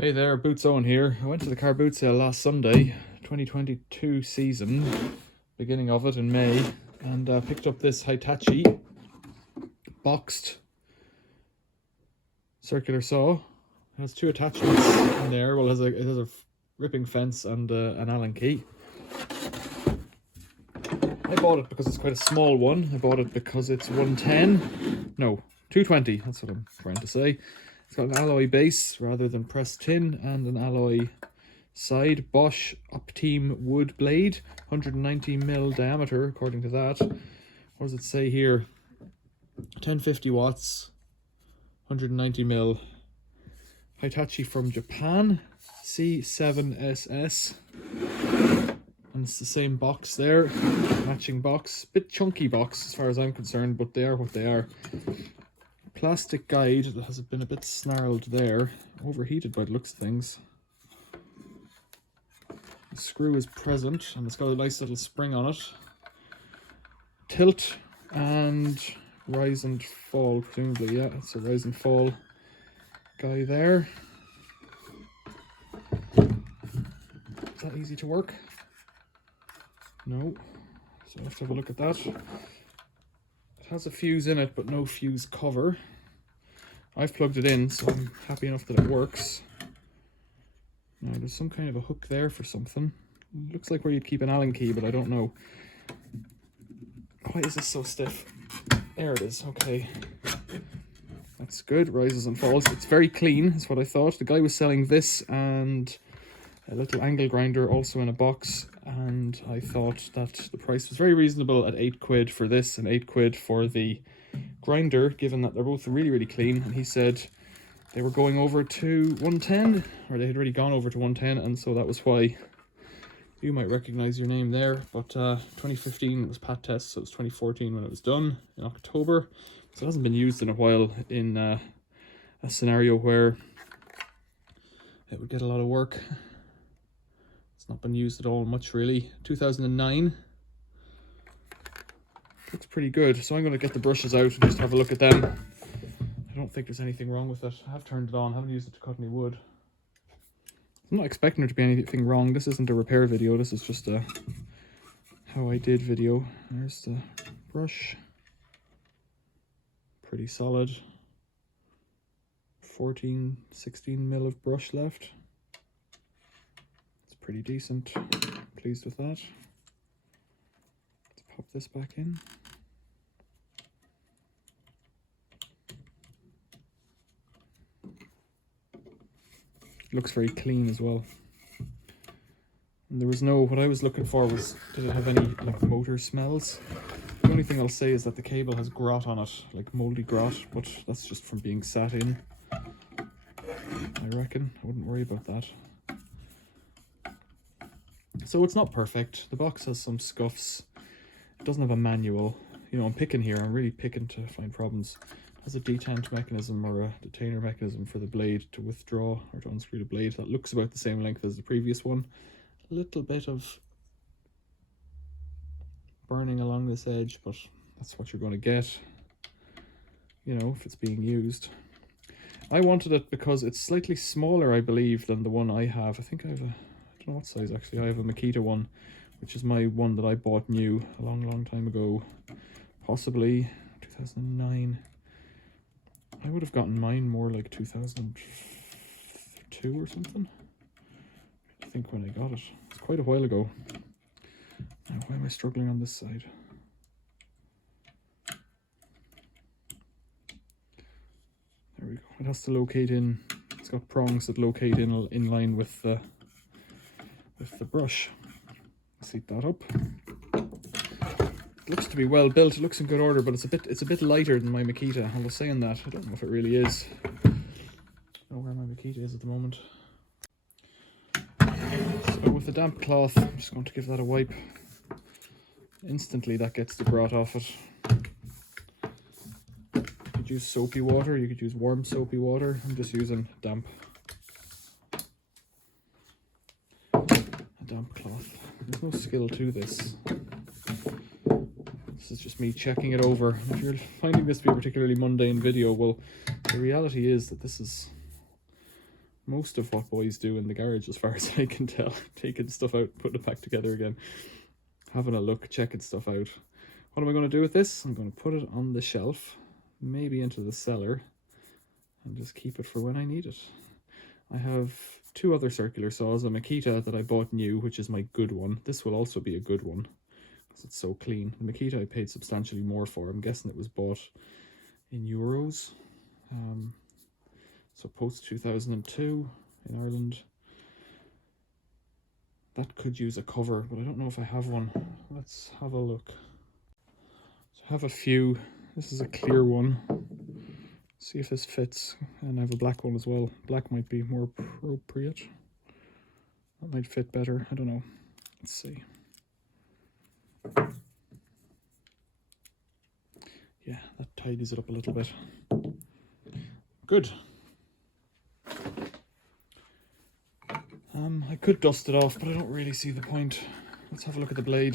Hey there, Boots Owen here. I went to the car boot sale last Sunday, 2022 season, beginning of it in May, and picked up this Hitachi boxed circular saw. It has two attachments in there. Well, it has a ripping fence and an Allen key. I bought it because it's quite a small one. I bought it because it's 220, that's what I'm trying to say. It's got an alloy base rather than pressed tin and an alloy side. Bosch Optime wood blade, 190mm diameter according to that. What does it say here? 1050 watts, 190mm. Hitachi from Japan, C7SS. And it's the same box there, matching box. Bit chunky box as far as I'm concerned, but they are what they are. Plastic guide that has been a bit snarled there, overheated by the looks of things. The screw is present and it's got a nice little spring on it. Tilt and rise and fall, presumably. Yeah, it's a rise and fall guy there. Is that easy to work? No, so I have to have a look at that. It has a fuse in it, but no fuse cover. I've plugged it in, so I'm happy enough that it works. Now, there's some kind of a hook there for something. It looks like where you'd keep an Allen key, but I don't know. Why is this so stiff? There it is, okay. That's good, rises and falls. It's very clean, is what I thought. The guy was selling this and a little angle grinder also in a box, and I thought that the price was very reasonable at £8 for this and £8 for the grinder, given that they're both really clean. And he said they were going over to 110, or they had already gone over to 110, and so that was why you might recognize your name there. But 2015 was pat test, so it was 2014 when it was done in October, so it hasn't been used in a while in a scenario where it would get a lot of work. It's not been used at all much really. 2009. Looks pretty good, so I'm going to get the brushes out and just have a look at them. I don't think there's anything wrong with it. I have turned it on, haven't used it to cut any wood. I'm not expecting there to be anything wrong. This isn't a repair video, this is just a how I did video. There's the brush. Pretty solid. 16mm of brush left. It's pretty decent. Pleased with that. Let's pop this back in. Looks very clean as well. And there was no, what I was looking for was, did it have any like motor smells? The only thing I'll say is that the cable has grot on it, like moldy grot, but that's just from being sat in, I reckon. I wouldn't worry about that. So it's not perfect. The box has some scuffs. It doesn't have a manual. You know, I'm picking here. I'm really picking to find problems. It has a detent mechanism or a detainer mechanism for the blade to withdraw or to unscrew the blade. That looks about the same length as the previous one. A little bit of burning along this edge, but that's what you're going to get, you know, if it's being used. I wanted it because it's slightly smaller, I believe, than the one I have. I think I have a, I don't know what size actually. I have a Makita one, which is my one that I bought new a long time ago, possibly 2009. I would have gotten mine more like 2002 or something, I think, when I got it. It's quite a while ago. Now, why am I struggling on this side? There we go. It has to locate in. It's got prongs that locate in line with the brush. Seat that up. It looks to be well built. It looks in good order, but it's a bit lighter than my Makita. I was saying that. I don't know if it really is. I don't know where my Makita is at the moment. So with the damp cloth, I'm just going to give that a wipe. Instantly that gets the grot off it. You could use soapy water, you could use warm soapy water. I'm just using damp. A damp cloth. There's no skill to this. This is just me checking it over. If you're finding this to be a particularly mundane video, well, the reality is that this is most of what boys do in the garage, as far as I can tell. Taking stuff out, putting it back together again, having a look, checking stuff out. What am I going to do with this? I'm going to put it on the shelf, maybe into the cellar, and just keep it for when I need it. I have two other circular saws, a Makita that I bought new, which is my good one. This will also be a good one because it's so clean. The Makita I paid substantially more for. I'm guessing it was bought in euros. So post 2002 in Ireland. That could use a cover, but I don't know if I have one. Let's have a look. So I have a few. This is a clear one. See if this fits. And I have a black one as well. Black might be more appropriate. That might fit better. I don't know. Let's see. Yeah, that tidies it up a little bit. Good. I could dust it off, but I don't really see the point. Let's have a look at the blade.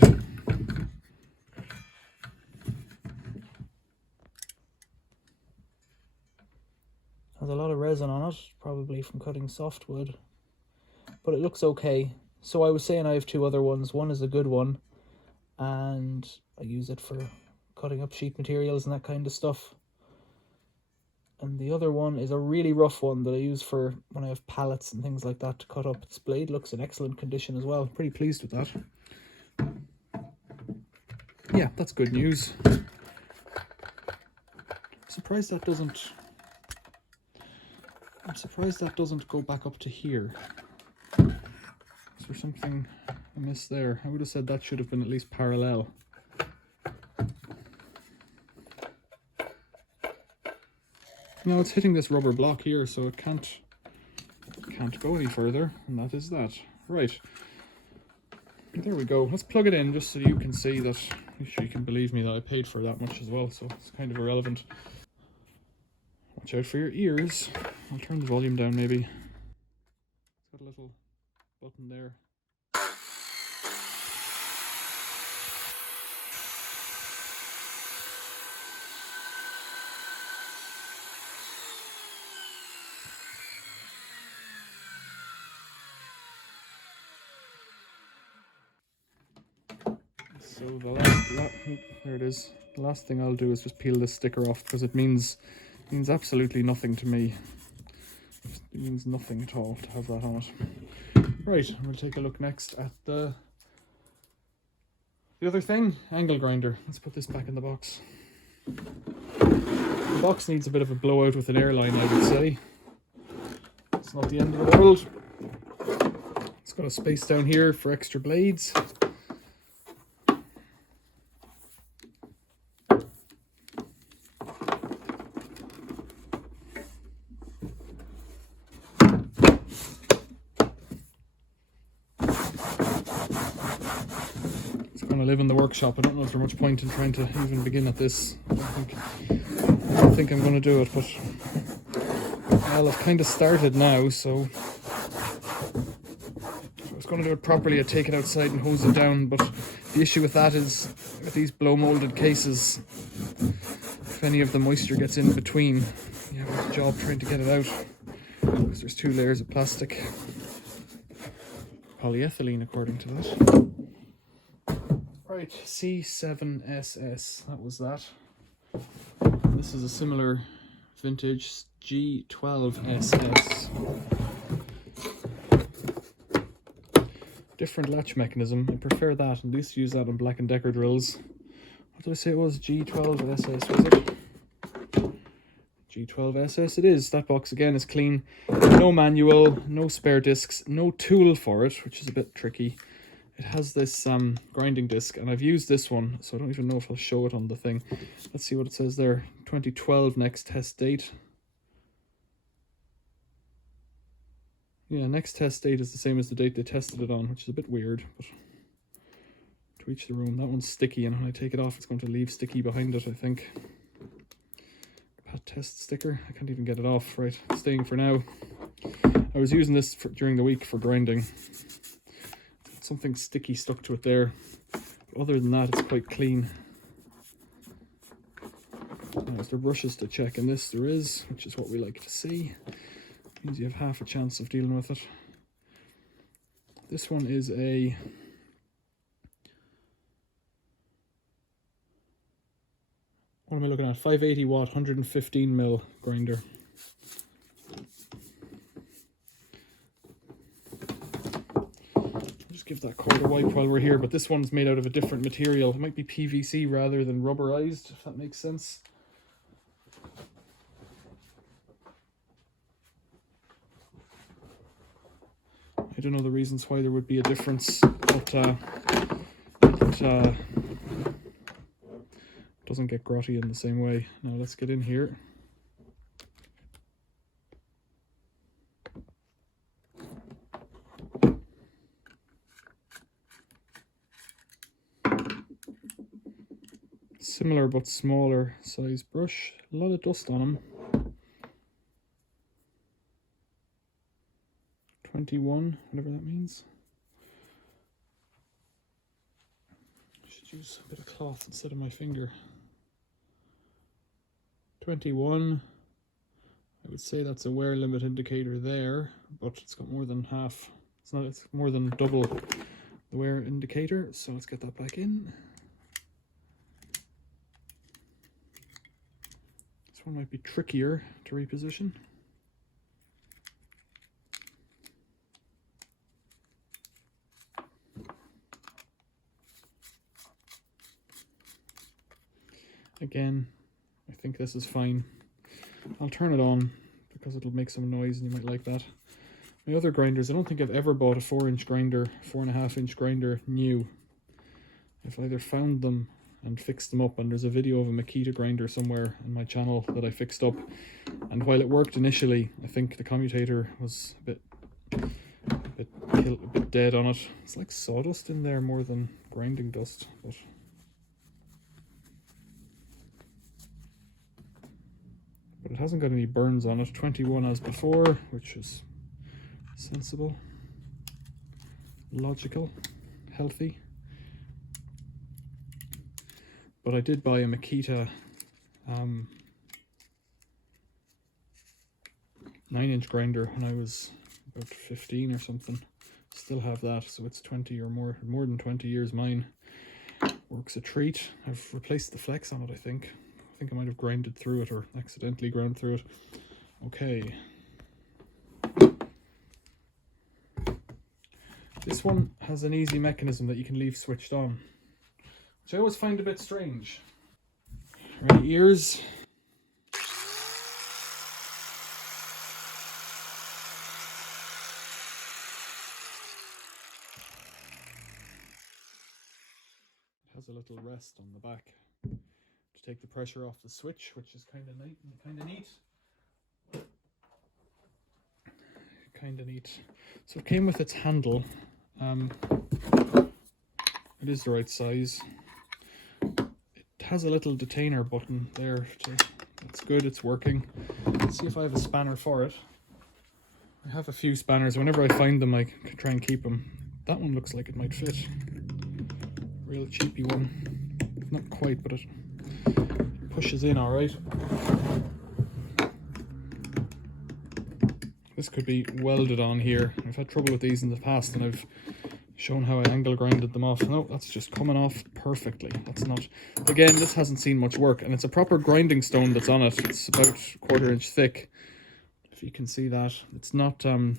Has a lot of resin on it, probably from cutting softwood, but it looks okay. So I was saying I have two other ones. One is a good one, and I use it for cutting up sheet materials and that kind of stuff. And the other one is a really rough one that I use for when I have pallets and things like that to cut up. This blade looks in excellent condition as well. Pretty pleased with that. Yeah, that's good news. Surprised that doesn't... I'm surprised that doesn't go back up to here. Is there something amiss there? I would have said that should have been at least parallel. No, it's hitting this rubber block here, so it can't go any further, and that is that. Right. There we go. Let's plug it in just so you can see that, you sure you can believe me that I paid for that much as well, so it's kind of irrelevant. Watch out for your ears. I'll turn the volume down maybe. It's got a little button there. So there it is. The last thing I'll do is just peel this sticker off because it means absolutely nothing to me. It means nothing at all to have that on it. Right, I'm going to take a look next at the other thing, angle grinder. Let's put this back in the box. The box needs a bit of a blowout with an airline, I would say. It's not the end of the world. It's got a space down here for extra blades. Live in the workshop. I don't know if there's much point in trying to even begin at this. I don't think I'm going to do it, but well, I've kind of started now, so if I was going to do it properly, I'd take it outside and hose it down, but the issue with that is with these blow molded cases, if any of the moisture gets in between, you have a job trying to get it out because there's two layers of plastic. Polyethylene, according to that. Right, C7SS, that was that. This is a similar vintage G12SS. Different latch mechanism, I prefer that. I used to use that on Black & Decker drills. What did I say it was? G12SS, was it? G12SS it is. That box again is clean. No manual, no spare discs, no tool for it, which is a bit tricky. It has this grinding disc, and I've used this one, so I don't even know if I'll show it on the thing. Let's see what it says there. 2012 next test date. Yeah, next test date is the same as the date they tested it on, which is a bit weird, but to each their own. That one's sticky, and when I take it off, it's going to leave sticky behind it, I think. Pat test sticker. I can't even get it off. Right, it's staying for now. I was using this during the week for grinding. Something sticky stuck to it there. But other than that, it's quite clean. Now, is there brushes to check in this? There is, which is what we like to see. Means you have half a chance of dealing with it. This one is a what am I looking at? 580 watt, 115 mil grinder. Just give that cord a wipe while we're here, but this one's made out of a different material. It might be PVC rather than rubberized, if that makes sense. I don't know the reasons why there would be a difference, but it doesn't get grotty in the same way. Now let's get in here. Similar but smaller size brush. A lot of dust on them. 21, whatever that means. I should use a bit of cloth instead of my finger. 21. I would say that's a wear limit indicator there, but it's got more than half. It's more than double the wear indicator. So let's get that back in. This one might be trickier to reposition. Again, I think this is fine. I'll turn it on because it'll make some noise and you might like that. My other grinders, I don't think I've ever bought a 4-inch grinder, 4.5-inch grinder new. I've either found them and fixed them up, and there's a video of a Makita grinder somewhere on my channel that I fixed up. And while it worked initially, I think the commutator was a bit dead on it. It's like sawdust in there more than grinding dust, but it hasn't got any burns on it. 21 as before, which is sensible, logical, healthy. But I did buy a Makita 9-inch grinder when I was about 15 or something. Still have that, so it's 20 or more than 20 years mine. Works a treat. I've replaced the flex on it, I think. I think I might have grinded through it or accidentally ground through it. Okay. This one has an easy mechanism that you can leave switched on, which I always find a bit strange. Ready, ears? It has a little rest on the back to take the pressure off the switch, which is kind of neat. Kind of neat. So it came with its handle. It is the right size. It has a little detainer button there. That's good, it's working. Let's see if I have a spanner for it. I have a few spanners. Whenever I find them, I can try and keep them. That one looks like it might fit. Real cheapy one. Not quite, but it pushes in all right. This could be welded on here. I've had trouble with these in the past and I've shown how I angle grinded them off. No, that's just coming off perfectly. That's not, again, this hasn't seen much work, and it's a proper grinding stone that's on it. It's about 1/4 inch thick, if you can see that. It's not there's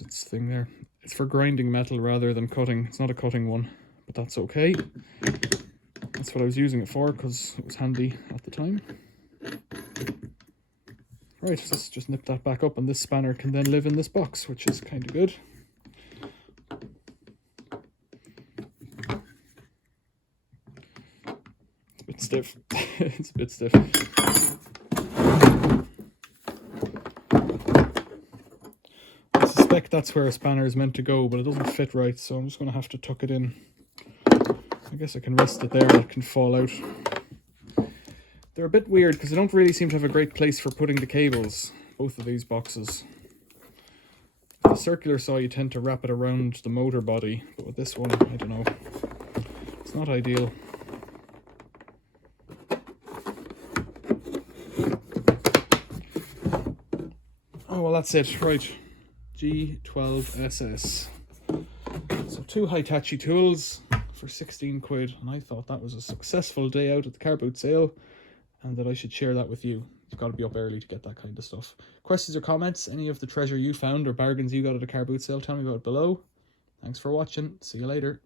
its thing there. It's for grinding metal rather than cutting. It's not a cutting one, but that's okay. That's what I was using it for because it was handy at the time. Right, let's just nip that back up, and this spanner can then live in this box, which is kind of good. It's a bit stiff. It's a bit stiff. I suspect that's where a spanner is meant to go, but it doesn't fit right, so I'm just going to have to tuck it in. I guess I can rest it there and it can fall out. They're a bit weird because they don't really seem to have a great place for putting the cables, both of these boxes. With the circular saw, you tend to wrap it around the motor body, but with this one, I don't know. It's not ideal. Oh, well, that's it. Right. G12SS. So 2 Hitachi tools for 16 quid. And I thought that was a successful day out at the car boot sale, and that I should share that with you. You've got to be up early to get that kind of stuff. Questions or comments? Any of the treasure you found or bargains you got at a car boot sale? Tell me about it below. Thanks for watching. See you later.